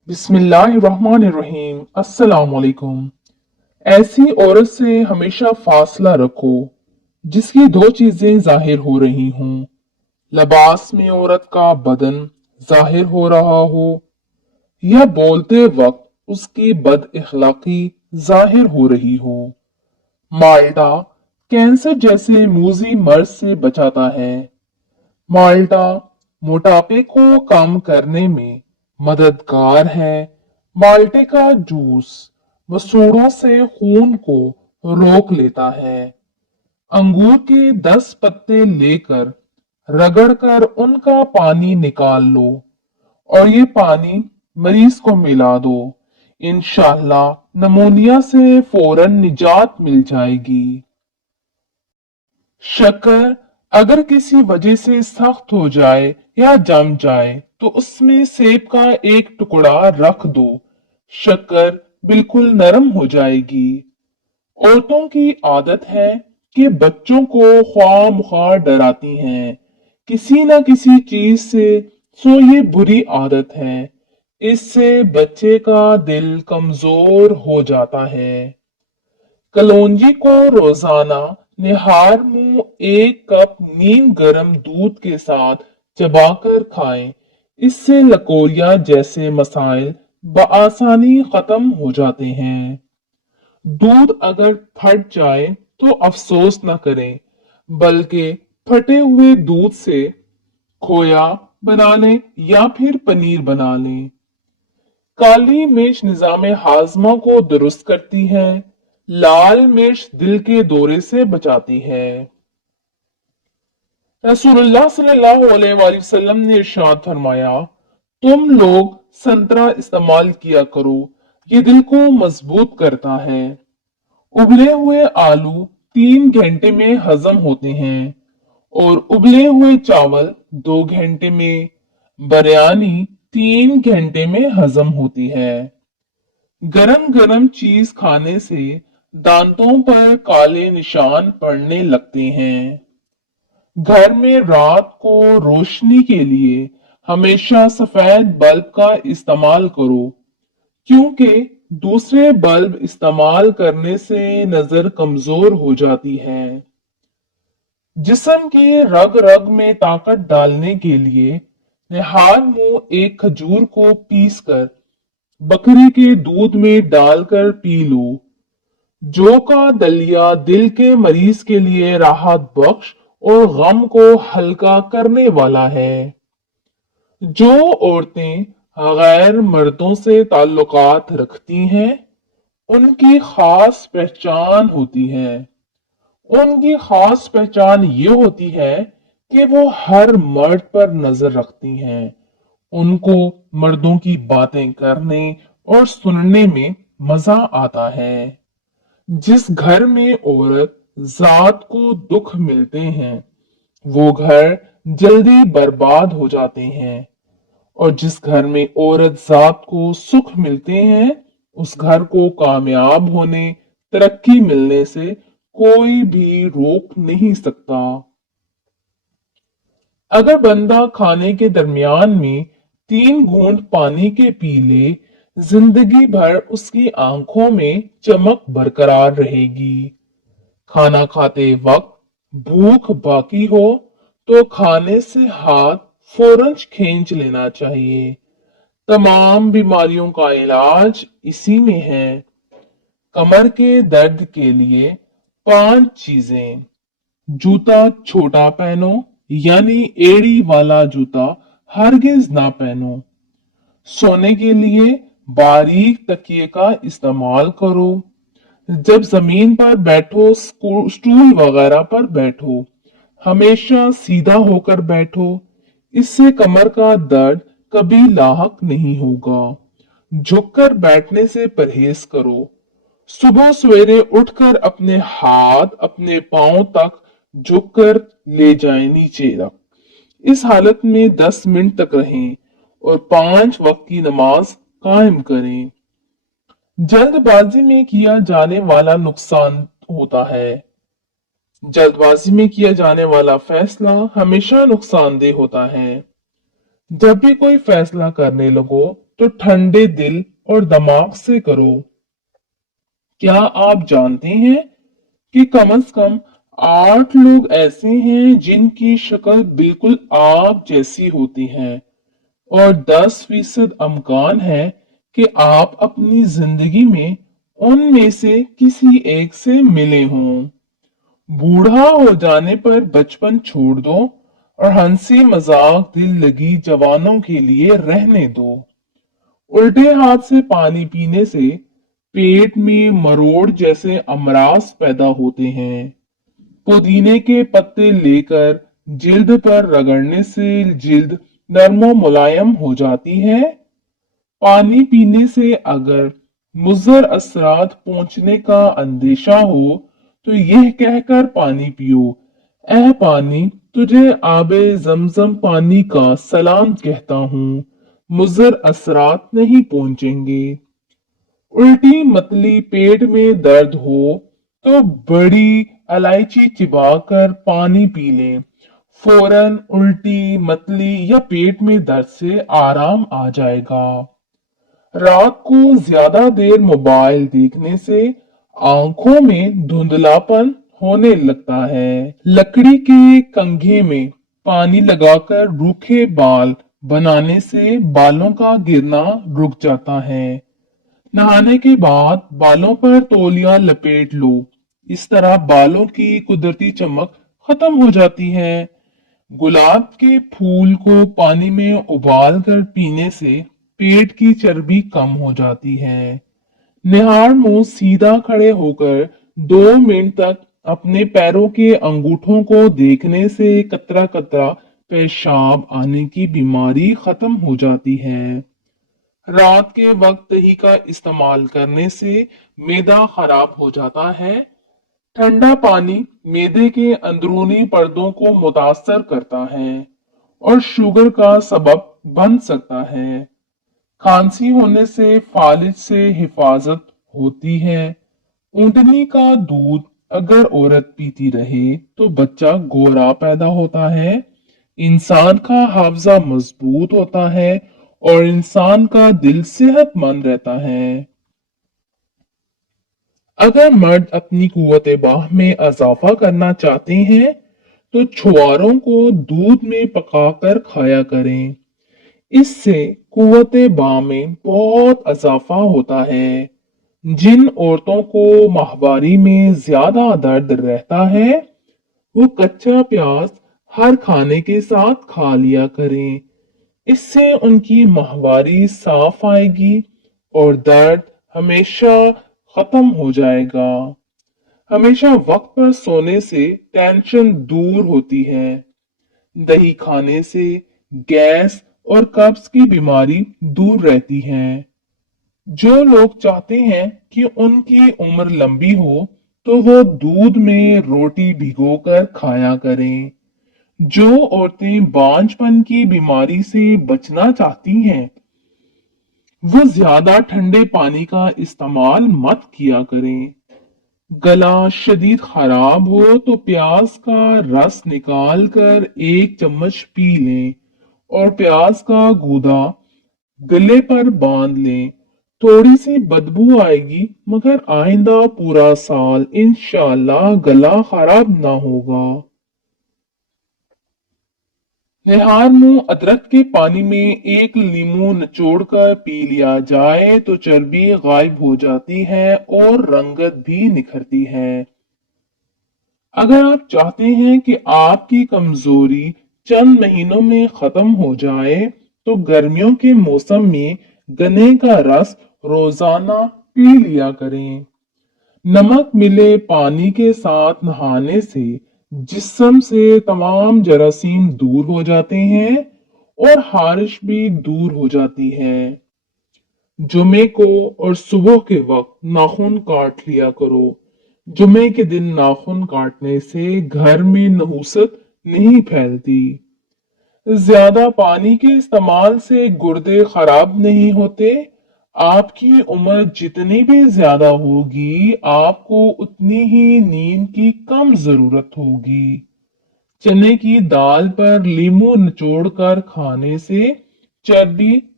बिस्मिल्लाहिर्रहमानिर्रहीम। अस्सलाम वालेकुम। ऐसी औरत से हमेशा फासला रखो जिसकी दो चीजें जाहिर हो रही हों। लिबास में औरत का बदन जाहिर हो रहा हो या बोलते वक्त उसकी बद इखलाकी जाहिर हो रही हो। माल्टा कैंसर जैसे मूजी मर्ज से बचाता है। माल्टा मोटापे को कम करने में मददगार है। माल्टे का जूस मसूड़ों से खून को रोक लेता है। अंगूर के 10 पत्ते लेकर रगड़कर उनका पानी निकाल लो और ये पानी मरीज को मिला दो। इंशाल्लाह नमूनिया से फौरन निजात मिल जाएगी। शक्कर अगर किसी वजह से सख्त हो जाए या जम जाए तो उसमें सेब का एक टुकड़ा रख दो। शक्कर बिल्कुल नरम हो जाएगी। औरतों की आदत है कि बच्चों को ख्वाह मुख्वाह डराती हैं किसी न किसी चीज से। सो ये बुरी आदत है। इससे बच्चे का दिल कमजोर हो जाता है। कलौंजी को रोजाना निहार मुंह एक कप नीम गर्म दूध के साथ चबाकर खाएं। इससे लकोरिया जैसे मसाइल बआसानी खत्म हो जाते हैं। दूध अगर फट जाए तो अफसोस न करें, बल्कि फटे हुए दूध से खोया बना लें या फिर पनीर बना लें। काली मिर्च निजाम हाजमा को दुरुस्त करती है। लाल मिर्च दिल के दौरे से बचाती है। रसूलुल्लाह सल्लल्लाहु अलैहि वसल्लम ने इरशाद फरमाया, तुम लोग संतरा इस्तेमाल किया करो, ये दिल को मजबूत करता है। उबले हुए आलू 3 घंटे में हजम होते हैं और उबले हुए चावल 2 घंटे में, बिरयानी 3 घंटे में हजम होती है। गरम गरम चीज खाने से दांतों पर काले निशान पड़ने लगते हैं। घर में रात को रोशनी के लिए हमेशा सफेद बल्ब का इस्तेमाल करो, क्योंकि दूसरे बल्ब इस्तेमाल करने से नजर कमजोर हो जाती है। जिस्म के रग रग में ताकत डालने के लिए निहार मुंह एक खजूर को पीसकर बकरी के दूध में डालकर पी लो। जौ का दलिया दिल के मरीज के लिए राहत बख्श और गम को हल्का करने वाला है। जो औरतें गैर मर्दों से ताल्लुकात रखती हैं, उनकी खास पहचान होती है। उनकी खास पहचान ये होती है कि वो हर मर्द पर नजर रखती हैं। उनको मर्दों की बातें करने और सुनने में मजा आता है। जिस घर में औरत जात को दुख मिलते हैं, वो घर जल्दी बर्बाद हो जाते हैं, और जिस घर में औरत जात को सुख मिलते हैं, उस घर को कामयाब होने, तरक्की मिलने से कोई भी रोक नहीं सकता। अगर बंदा खाने के दरमियान में 3 घूंट पानी के पी ले, जिंदगी भर उसकी आंखों में चमक बरकरार रहेगी। खाना खाते वक्त भूख बाकी हो तो खाने से हाथ फौरन खींच लेना चाहिए। तमाम बीमारियों का इलाज इसी में है। कमर के दर्द के लिए 5 चीजें। जूता छोटा पहनो, यानी एड़ी वाला जूता हरगिज ना पहनो। सोने के लिए बारीक तकिए का इस्तेमाल करो। जब जमीन पर बैठो, स्टूल वगैरह पर बैठो, हमेशा सीधा होकर बैठो। इससे कमर का दर्द कभी लाहक नहीं होगा। झुककर बैठने से परहेज करो। सुबह सवेरे उठकर अपने हाथ अपने पांव तक झुककर ले जाएं नीचे तक। इस हालत में 10 मिनट तक रहें और 5 वक्त की नमाज कायम करें। जल्दबाजी में किया जाने वाला नुकसान होता है। जल्दबाजी में किया जाने वाला फैसला हमेशा नुकसानदेह होता है। जब भी कोई फैसला करने लगो तो ठंडे दिल और दिमाग से करो। क्या आप जानते हैं कि कम से कम 8 लोग ऐसे हैं जिनकी शक्ल बिल्कुल आप जैसी होती है, और 10% अमकान है कि आप अपनी जिंदगी में उनमें से किसी एक से मिले हों। बूढ़ा हो जाने पर बचपन छोड़ दो और हंसी मजाक दिल लगी जवानों के लिए रहने दो। उल्टे हाथ से पानी पीने से पेट में मरोड़ जैसे अमराज पैदा होते हैं। पुदीने के पत्ते लेकर जिल्द पर रगड़ने से जिल्द नरमो मुलायम हो जाती है। पानी पीने से अगर मुज़र असरात पहुंचने का अंदेशा हो तो यह कहकर पानी पियो, ऐ पानी, तुझे आबे जमजम पानी का सलाम कहता हूं, मुज़र असरात नहीं पहुंचेंगे। उल्टी मतली पेट में दर्द हो तो बड़ी इलायची चिबाकर पानी पी लें, फौरन उल्टी मतली या पेट में दर्द से आराम आ जाएगा। रात को ज्यादा देर मोबाइल देखने से आंखों में धुंधलापन होने लगता है। लकड़ी के कंघे में पानी लगाकर रूखे बाल बनाने से बालों का गिरना रुक जाता है। नहाने के बाद बालों पर तौलिया लपेट लो, इस तरह बालों की कुदरती चमक खत्म हो जाती है। गुलाब के फूल को पानी में उबाल कर पीने से पेट की चर्बी कम हो जाती है। निहार मुंह सीधा खड़े होकर 2 मिनट तक अपने पैरों के अंगूठों को देखने से कतरा कतरा पेशाब आने की बीमारी खत्म हो जाती है। रात के वक्त दही का इस्तेमाल करने से मैदा खराब हो जाता है। ठंडा पानी मैदे के अंदरूनी पर्दों को मुतासर करता है और शुगर का सबब बन सकता है। खांसी होने से फालिज से हिफाजत होती है। ऊंटनी का दूध अगर औरत पीती रहे तो बच्चा गोरा पैदा होता है। इंसान का हाफजा मजबूत होता है और इंसान का दिल सेहतमंद रहता है। अगर मर्द अपनी कुव्वत बाह में इजाफा करना चाहते हैं तो छुआरों को दूध में पकाकर खाया करें। इससे कुव्वत बाह में बहुत इजाफा होता है। जिन औरतों को माहवारी में ज्यादा दर्द रहता है वो कच्चा प्याज हर खाने के साथ खा लिया करें। इससे उनकी माहवारी साफ आएगी और दर्द हमेशा खत्म हो जाएगा। हमेशा वक्त पर सोने से टेंशन दूर होती है। दही खाने से गैस और कब्ज की बीमारी दूर रहती है। जो लोग चाहते हैं कि उनकी उम्र लंबी हो तो वो दूध में रोटी भिगोकर खाया करें। जो औरतें बांझपन की बीमारी से बचना चाहती हैं वो ज्यादा ठंडे पानी का इस्तेमाल मत किया करें। गला शदीद खराब हो तो प्याज का रस निकाल कर 1 चम्मच पी लें और प्याज का गूदा गले पर बांध लें। थोड़ी सी बदबू आएगी मगर आइंदा पूरा साल इंशाल्लाह गला खराब ना होगा। निहार मुंह अदरक के पानी में 1 लीमू निचोड़कर पी लिया जाए तो चर्बी गायब हो जाती है और रंगत भी निखरती है। अगर आप चाहते हैं कि आपकी कमजोरी चंद महीनों में खत्म हो जाए तो गर्मियों के मौसम में गन्ने का रस रोजाना पी लिया करें। नमक मिले पानी के साथ नहाने से जिस्म से तमाम जरासीम दूर हो जाते हैं और खारिश भी दूर हो जाती है। जुमे को और सुबह के वक्त नाखून काट लिया करो। जुमे के दिन नाखून काटने से घर में नहुसत नहीं फैलती। ज्यादा पानी के इस्तेमाल से गुर्दे खराब नहीं होते। आपकी उम्र जितनी भी ज्यादा होगी आपको उतनी ही नींद की कम जरूरत होगी। चने की दाल पर लीमू निचोड़ कर खाने से चर्बी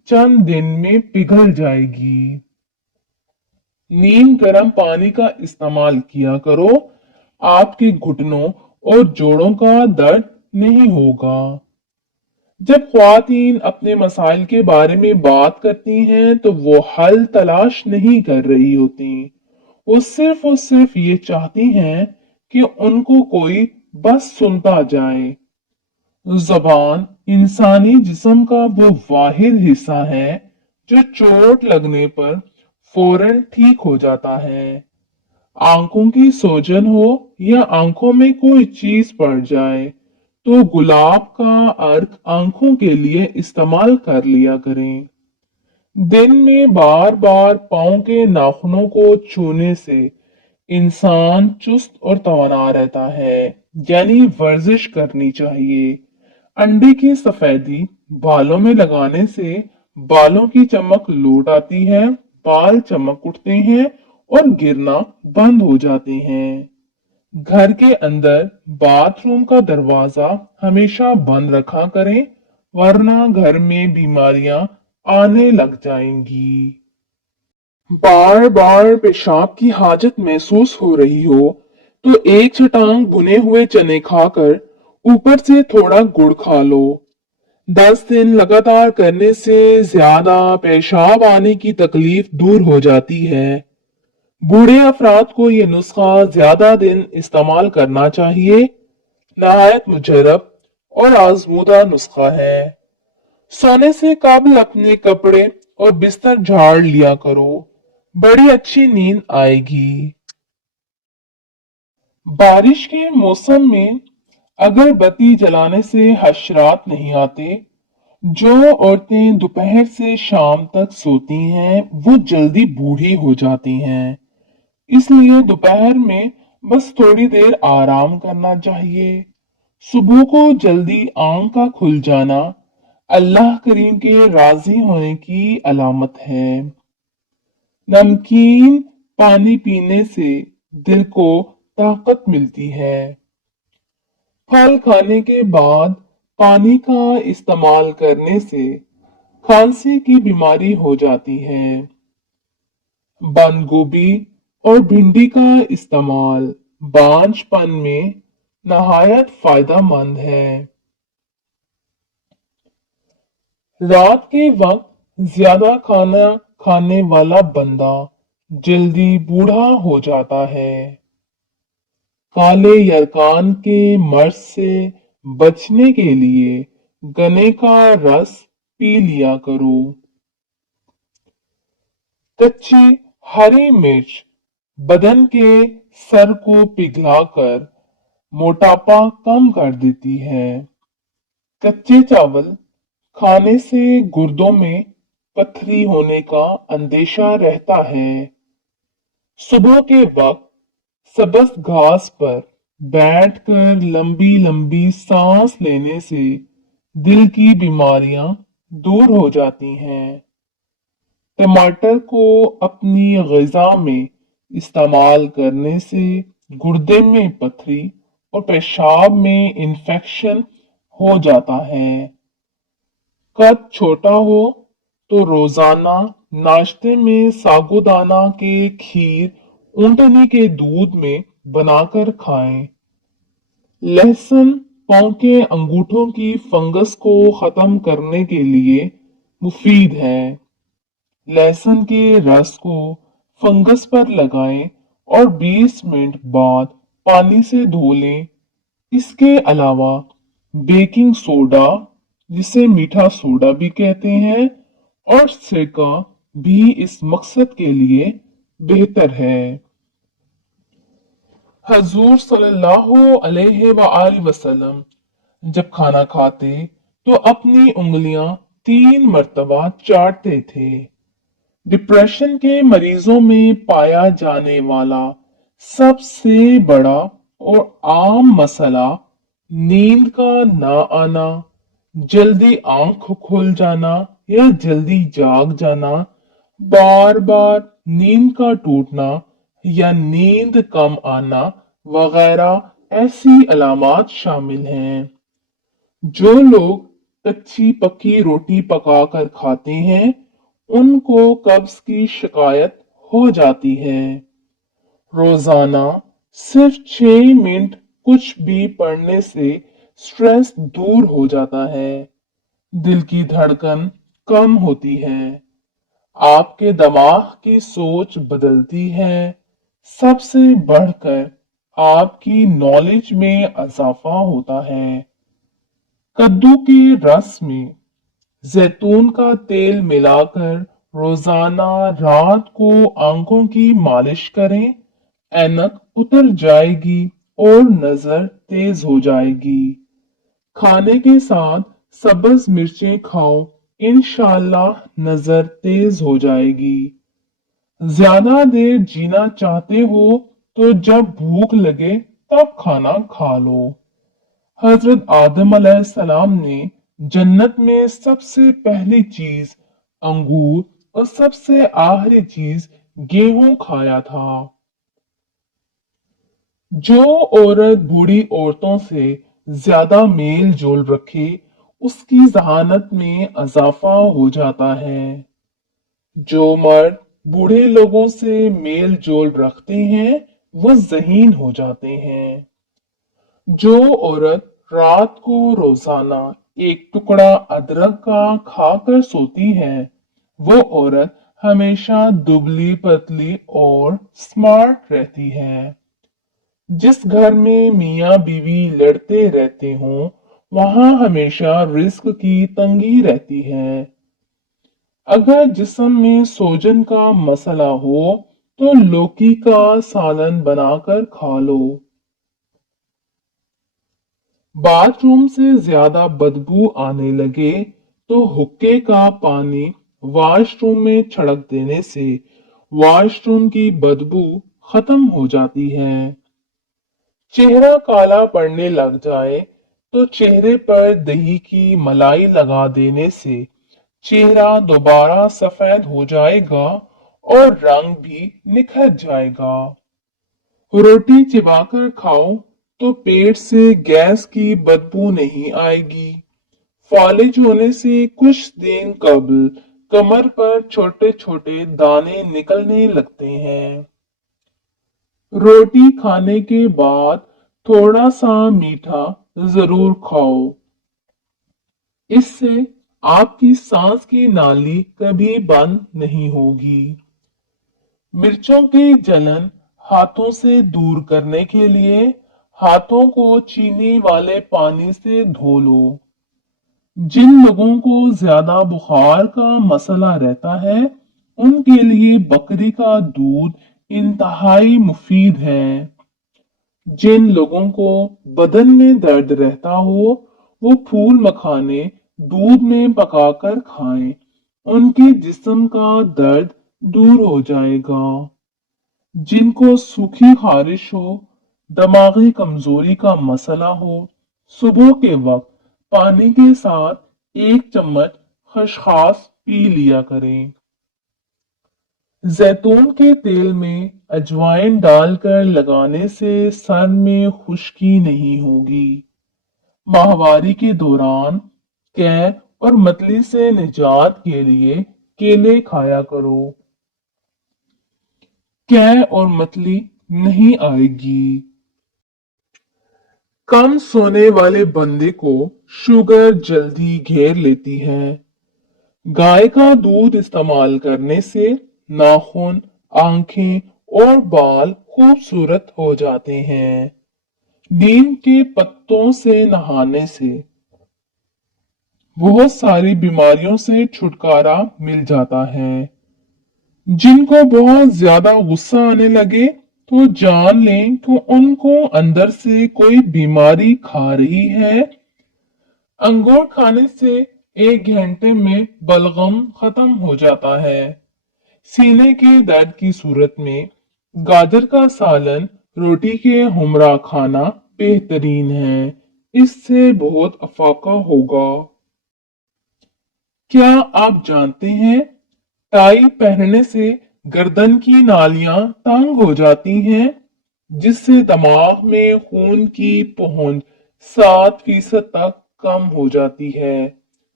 चंद दिन में पिघल जाएगी। नीम गर्म पानी का इस्तेमाल किया करो, आपके घुटनों और जोड़ों का दर्द नहीं होगा। जब ख्वातीन अपने मसाइल के बारे में बात करती हैं तो वो हल तलाश नहीं कर रही होती, वो सिर्फ और सिर्फ ये चाहती हैं कि उनको कोई बस सुनता जाए। जबान इंसानी जिस्म का वो वाहिद हिस्सा है जो चोट लगने पर फौरन ठीक हो जाता है। आंखों की सोजन हो या आंखों में कोई चीज पड़ जाए तो गुलाब का अर्क आंखों के लिए इस्तेमाल कर लिया करें। दिन में बार बार पाँव के नाखूनों को छूने से इंसान चुस्त और तवाना रहता है, यानी वर्जिश करनी चाहिए। अंडे की सफेदी बालों में लगाने से बालों की चमक लौट आती है, बाल चमक उठते हैं और गिरना बंद हो जाते हैं। घर के अंदर बाथरूम का दरवाजा हमेशा बंद रखा करें, वरना घर में बीमारियां आने लग जाएंगी। बार बार पेशाब की हाजत महसूस हो रही हो तो एक छटांग भुने हुए चने खाकर ऊपर से थोड़ा गुड़ खा लो। 10 दिन लगातार करने से ज्यादा पेशाब आने की तकलीफ दूर हो जाती है। बूढ़े अफराद को ये नुस्खा ज्यादा दिन इस्तेमाल करना चाहिए। नहायत मुजरब और आजमूदा नुस्खा है। सोने से कबल अपने कपड़े और बिस्तर झाड़ लिया करो, बड़ी अच्छी नींद आएगी। बारिश के मौसम में अगरबत्ती जलाने से हशरात नहीं आते। जो औरतें दोपहर से शाम तक सोती हैं वो जल्दी बूढ़ी हो जाती हैं, इसलिए दोपहर में बस थोड़ी देर आराम करना चाहिए। सुबह को जल्दी आंख का खुल जाना अल्लाह करीम के राजी होने की अलामत है। नमकीन पानी पीने से दिल को ताकत मिलती है। फल खाने के बाद पानी का इस्तेमाल करने से खांसी की बीमारी हो जाती है। बंद गोभी और भिंडी का इस्तेमाल बांझपन में नहायत फायदेमंद है। रात के वक्त ज्यादा खाना खाने वाला बंदा जल्दी बूढ़ा हो जाता है। काले यरकान के मर्ज से बचने के लिए गन्ने का रस पी लिया करो। कच्ची हरी मिर्च बदन के सर को पिघलाकर मोटापा कम कर देती है। कच्चे चावल खाने से गुर्दों में पथरी होने का अंदेशा रहता है। सुबह के वक्त सब्ज घास पर बैठकर लंबी लंबी सांस लेने से दिल की बीमारियां दूर हो जाती हैं। टमाटर को अपनी ग़िज़ा में इस्तेमाल करने से गुर्दे में पथरी और पेशाब में इन्फेक्शन हो जाता है। कद छोटा हो तो रोजाना नाश्ते में साबूदाना के खीर ऊंटनी के दूध में बनाकर खाएं। लहसुन पांव के अंगूठों की फंगस को खत्म करने के लिए मुफीद है। लहसुन के रस को फंगस पर लगाएं और 20 मिनट बाद पानी से धो लें। इसके अलावा बेकिंग सोडा, जिसे मीठा सोडा भी कहते हैं, और सिरका भी इस मकसद के लिए बेहतर है। हजूर सल्लल्लाहु अलैहि वसल्लम जब खाना खाते तो अपनी उंगलियां 3 मर्तबा चाटते थे। डिप्रेशन के मरीजों में पाया जाने वाला सबसे बड़ा और आम मसला नींद का ना आना, जल्दी आंख खुल जाना या जल्दी जाग जाना, बार बार नींद का टूटना या नींद कम आना वगैरह ऐसी अलामात शामिल हैं। जो लोग कच्ची पक्की रोटी पकाकर खाते हैं, उनको कब्ज की शिकायत हो जाती है। रोजाना सिर्फ 6 मिनट कुछ भी पढ़ने से स्ट्रेस दूर हो जाता है, दिल की धड़कन कम होती है, आपके दिमाग की सोच बदलती है, सबसे बढ़कर आपकी नॉलेज में इजाफा होता है। कद्दू के रस में जैतून का तेल मिलाकर रोजाना रात को आंखों की मालिश करें, ऐनक उतर जाएगी और नजर तेज हो जाएगी। खाने के साथ सब्ज मिर्चें खाओ, इंशाल्लाह नजर तेज हो जाएगी। ज्यादा देर जीना चाहते हो तो जब भूख लगे तब खाना खा लो। हजरत आदम सलाम ने जन्नत में सबसे पहली चीज अंगूर और सबसे आखिरी चीज गेहूं खाया था। जो औरत बूढ़ी औरतों से ज्यादा मेल जोल रखे, उसकी जहानत में इजाफा हो जाता है। जो मर्द बूढ़े लोगों से मेल जोल रखते हैं, वो ज़हीन हो जाते हैं। जो औरत रात को रोजाना एक टुकड़ा अदरक का खाकर सोती है, वो औरत हमेशा दुबली पतली और स्मार्ट रहती है। जिस घर में मियाँ बीवी लड़ते रहते हों, वहां हमेशा रिस्क की तंगी रहती है। अगर जिस्म में सोजन का मसला हो तो लौकी का सालन बनाकर खा लो। बाथरूम से ज्यादा बदबू आने लगे तो हुक्के का पानी वॉशरूम में छिड़क देने से वॉशरूम की बदबू खत्म हो जाती है। चेहरा काला पड़ने लग जाए तो चेहरे पर दही की मलाई लगा देने से चेहरा दोबारा सफेद हो जाएगा और रंग भी निखर जाएगा। रोटी चिबाकर खाओ तो पेट से गैस की बदबू नहीं आएगी। फालिज होने से कुछ दिन कबल कमर पर छोटे छोटे दाने निकलने लगते हैं। रोटी खाने के बाद थोड़ा सा मीठा जरूर खाओ, इससे आपकी सांस की नाली कभी बंद नहीं होगी। मिर्चों की जलन हाथों से दूर करने के लिए हाथों को चीनी वाले पानी से धो लो। जिन लोगों को ज्यादा बुखार का मसला रहता है, उनके लिए बकरी का दूध इंतहाई मुफीद है। जिन लोगों को बदन में दर्द रहता हो, वो फूल मखाने दूध में पकाकर खाएं, उनके जिस्म का दर्द दूर हो जाएगा। जिनको सूखी खारिश हो, दिमागी कमजोरी का मसला हो, सुबह के वक्त पानी के साथ 1 चम्मच खसखस पी लिया करें। जैतून के तेल में अजवाइन डालकर लगाने से सर में खुश्की नहीं होगी। माहवारी के दौरान कैं और मतली से निजात के लिए केले खाया करो। कैं और मतली नहीं आएगी। कम सोने वाले बंदे को शुगर जल्दी घेर लेती है। गाय का दूध इस्तेमाल करने से नाखून, आंखें और बाल खूबसूरत हो जाते हैं। नीम के पत्तों से नहाने से बहुत सारी बीमारियों से छुटकारा मिल जाता है। जिनको बहुत ज्यादा गुस्सा आने लगे तो जान लें कि उनको अंदर से कोई बीमारी खा रही है। अंगूर खाने से 1 घंटे में बलगम खत्म हो जाता है। सीने के दर्द की सूरत में गाजर का सालन रोटी के हमरा खाना बेहतरीन है, इससे बहुत अफाका होगा। क्या आप जानते हैं टाई पहनने से गर्दन की नालियां तंग हो जाती हैं, जिससे दिमाग में खून की पहुंच 7% तक कम हो जाती है।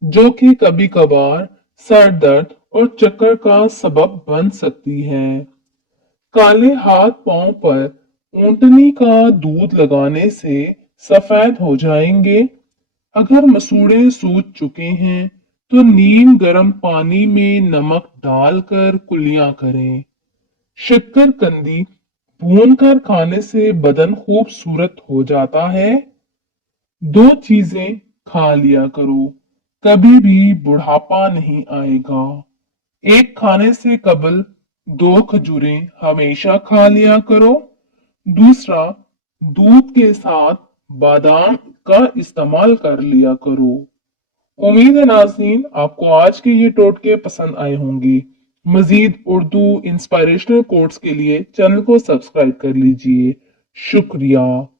जो कि कभी कभार सर दर्द और चक्कर का सबब बन सकती है। काले हाथ पांव पर ऊंटनी का दूध लगाने से सफेद हो जाएंगे। अगर मसूड़े सूज चुके हैं तो नीम गर्म पानी में नमक डालकर कुलियां करें। शक्करकंदी भूनकर खाने से बदन खूबसूरत हो जाता है। दो चीजें खा लिया करो, कभी भी बुढ़ापा नहीं आएगा। एक खाने से कबल दो खजूरें हमेशा खा लिया करो। दूसरा, दूध के साथ बादाम का इस्तेमाल कर लिया करो। उम्मीद है नाज़रीन आपको आज के ये टोटके पसंद आए होंगे। मजीद उर्दू इंस्पायरेशनल कोट्स के लिए चैनल को सब्सक्राइब कर लीजिए। शुक्रिया।